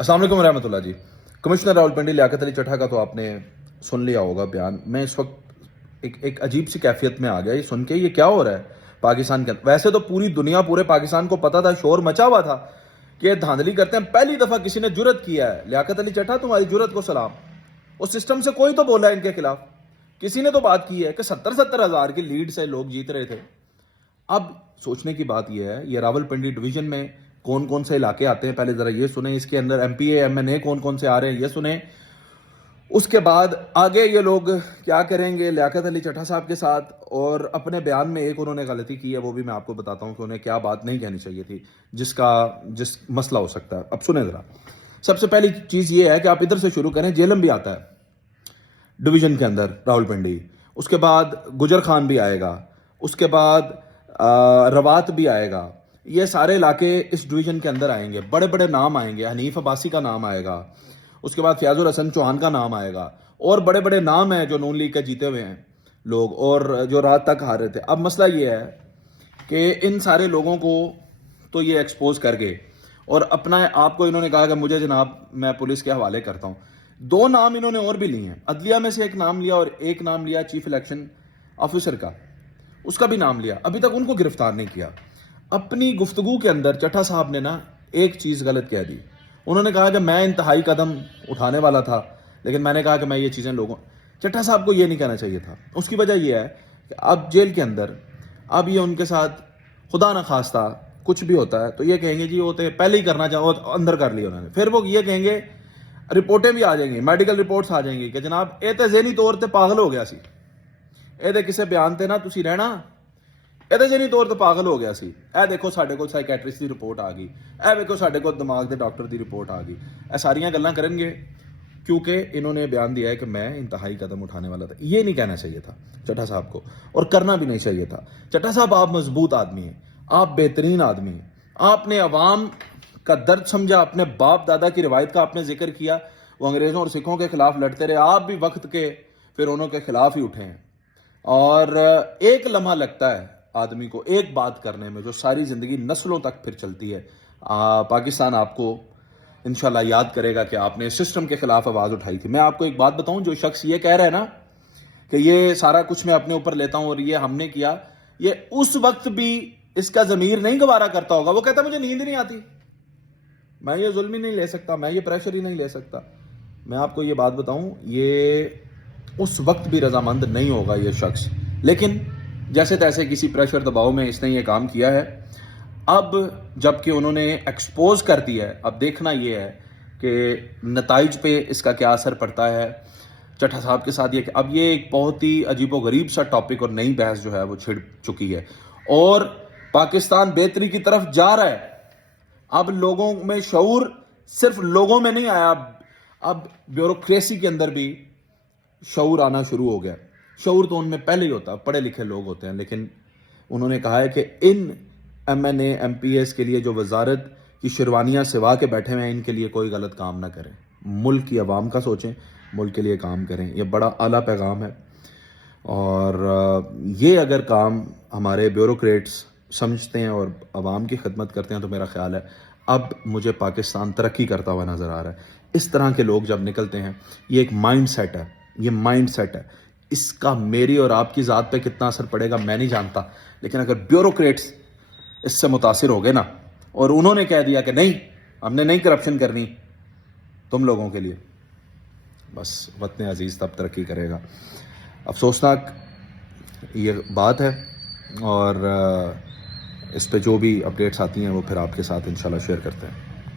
अस्सलाम वालेकुम रहमत उल्लाह जी। कमिश्नर रावलपिंडी लियाकत अली चट्ठा का तो आपने सुन लिया होगा बयान। मैं इस वक्त एक अजीब सी कैफियत में आ गया ये सुन के, ये क्या हो रहा है पाकिस्तान के अंदर। वैसे तो पूरी दुनिया, पूरे पाकिस्तान को पता था, शोर मचा हुआ था कि ये धांधली करते हैं। पहली दफा किसी ने जुर्रत किया है। लियाकत अली चट्ठा, तुम्हारी जुर्रत को सलाम। उस सिस्टम से कोई तो बोला है इनके खिलाफ, किसी ने तो बात की है कि 70-70 हज़ार की लीड से लोग जीत रहे थे। अब सोचने की बात यह है, ये रावलपिंडी डिवीजन में कौन कौन से इलाके आते हैं पहले जरा ये सुने। इसके अंदर एमपीए एमएनए कौन कौन से आ रहे हैं ये सुने। उसके बाद आगे ये लोग क्या करेंगे लियाकत अली चट्ठा साहब के साथ। और अपने बयान में एक उन्होंने गलती की है, वो भी मैं आपको बताता हूँ कि उन्हें क्या बात नहीं कहनी चाहिए थी, जिस मसला हो सकता है। अब सुने जरा। सबसे पहली चीज ये है कि आप इधर से शुरू करें। जेलम भी आता है डिवीजन के अंदर रावलपिंडी, उसके बाद गुजर खान भी आएगा, उसके बाद रवात भी आएगा। ये सारे इलाके इस डिवीजन के अंदर आएंगे। बड़े बड़े नाम आएंगे, हनीफ अब्बासी का नाम आएगा, उसके बाद फयाजुल हसन चौहान का नाम आएगा, और बड़े बड़े नाम हैं जो नून लीग के जीते हुए हैं लोग और जो रात तक हारे थे। अब मसला ये है कि इन सारे लोगों को तो ये एक्सपोज कर गए और अपना आपको इन्होंने कहा कि मुझे जनाब मैं पुलिस के हवाले करता हूँ। दो नाम इन्होंने और भी लिए हैं। अदलिया में से एक नाम लिया और एक नाम लिया चीफ इलेक्शन ऑफिसर का, उसका भी नाम लिया। अभी तक उनको गिरफ्तार नहीं किया। अपनी गुफ्तगू के अंदर चट्ठा साहब ने ना एक चीज़ गलत कह दी। उन्होंने कहा कि मैं इंतहाई कदम उठाने वाला था, लेकिन मैंने कहा कि मैं ये चीज़ें लोगों, चट्ठा साहब को ये नहीं कहना चाहिए था। उसकी वजह यह है कि अब जेल के अंदर अब ये उनके साथ खुदा न खास्ता कुछ भी होता है तो ये कहेंगे जी वो तो पहले ही करना चाहो, अंदर कर लिया उन्होंने। फिर वो ये कहेंगे, रिपोर्टें भी आ जाएंगी, मेडिकल रिपोर्ट्स आ जाएंगी कि जनाब ये तो ज़हनी तौर पर पागल हो गया सी, ਇਹਦੇ ਕਿਸੇ ਬਿਆਨ ਤੇ ਨਾ ਤੁਸੀਂ ਰਹਿਣਾ, ਇਹਦੇ ਜਿਹਨੀ ਤੌਰ ਤੇ ਪਾਗਲ ਹੋ ਗਿਆ ਸੀ। ਇਹ ਦੇਖੋ ਸਾਡੇ ਕੋਲ ਸਾਈਕੈਟ੍ਰਿਸਟ ਦੀ ਰਿਪੋर्ट ਆ ਗਈ, ਇਹ ਵੇਖੋ ਸਾਡੇ ਕੋਲ ਦਿਮਾਗ ਦੇ ਡਾਕਟਰ ਦੀ ਰਿਪੋर्ट ਆ ਗਈ। ਇਹ ਸਾਰੀਆਂ ਗੱਲਾਂ ਕਰਨਗੇ क्योंकि इन्होंने बयान दिया है कि मैं इंतहाई कदम उठाने वाला था। ये नहीं कहना चाहिए था चट्ठा साहब को, और करना भी नहीं चाहिए था। चट्ठा साहब आप मजबूत आदमी हैं, आप बेहतरीन आदमी हैं। आपने अवाम का दर्द समझा, अपने बाप दादा की रिवायत का आपने जिक्र किया। वो अंग्रेज़ों और सिखों के खिलाफ लड़ते रहे, आप भी वक्त के फिर उन्हों के खिलाफ ही उठे हैं। और एक लम्हा लगता है आदमी को एक बात करने में जो सारी ज़िंदगी नस्लों तक फिर चलती है। पाकिस्तान आपको इंशाल्लाह याद करेगा कि आपने सिस्टम के खिलाफ आवाज़ उठाई थी। मैं आपको एक बात बताऊं, जो शख्स ये कह रहा है ना कि ये सारा कुछ मैं अपने ऊपर लेता हूं और ये हमने किया, ये उस वक्त भी इसका ज़मीर नहीं गवारा करता होगा। वो कहता मुझे नींद नहीं आती, मैं ये जुल्म ही नहीं ले सकता, मैं ये प्रेशर ही नहीं ले सकता। मैं आपको ये बात बताऊं, ये उस वक्त भी रजामंद नहीं होगा ये शख्स, लेकिन जैसे तैसे किसी प्रेशर दबाव में इसने ये काम किया है। अब जबकि उन्होंने एक्सपोज कर दिया है, अब देखना ये है कि नताइज पे इसका क्या असर पड़ता है। चट्ठा साहब के साथ ये कि अब ये एक बहुत ही अजीबो गरीब सा टॉपिक और नई बहस जो है वो छिड़ चुकी है और पाकिस्तान बेहतरी की तरफ जा रहा है। अब लोगों में शऊर सिर्फ लोगों में नहीं आया, अब ब्यूरोक्रेसी के अंदर भी शऊर आना शुरू हो गया। शऊर तो उनमें पहले ही होता, पढ़े लिखे लोग होते हैं, लेकिन उन्होंने कहा है कि इन एमएनए एमपीएस के लिए जो वजारत की शेरवानियाँ सिवा के बैठे हुए हैं, इनके लिए कोई गलत काम ना करें। मुल्क की आवाम का सोचें, मुल्क के लिए काम करें। ये बड़ा आला पैगाम है और ये अगर काम हमारे ब्यूरोक्रेट्स समझते हैं और आवाम की खिदमत करते हैं तो मेरा ख्याल है अब मुझे पाकिस्तान तरक्की करता हुआ नज़र आ रहा है। इस तरह के लोग जब निकलते हैं, ये एक माइंड सेट है, ये माइंड सेट है। इसका मेरी और आपकी ज़ात पे कितना असर पड़ेगा मैं नहीं जानता, लेकिन अगर ब्यूरोक्रेट्स इससे मुतासिर हो गए ना और उन्होंने कह दिया कि नहीं हमने नहीं करप्शन करनी तुम लोगों के लिए, बस वतन अजीज़ तब तरक्की करेगा। अफसोसनाक ये बात है और इस पे जो भी अपडेट्स आती हैं वो फिर आपके साथ इंशाल्लाह शेयर करते हैं।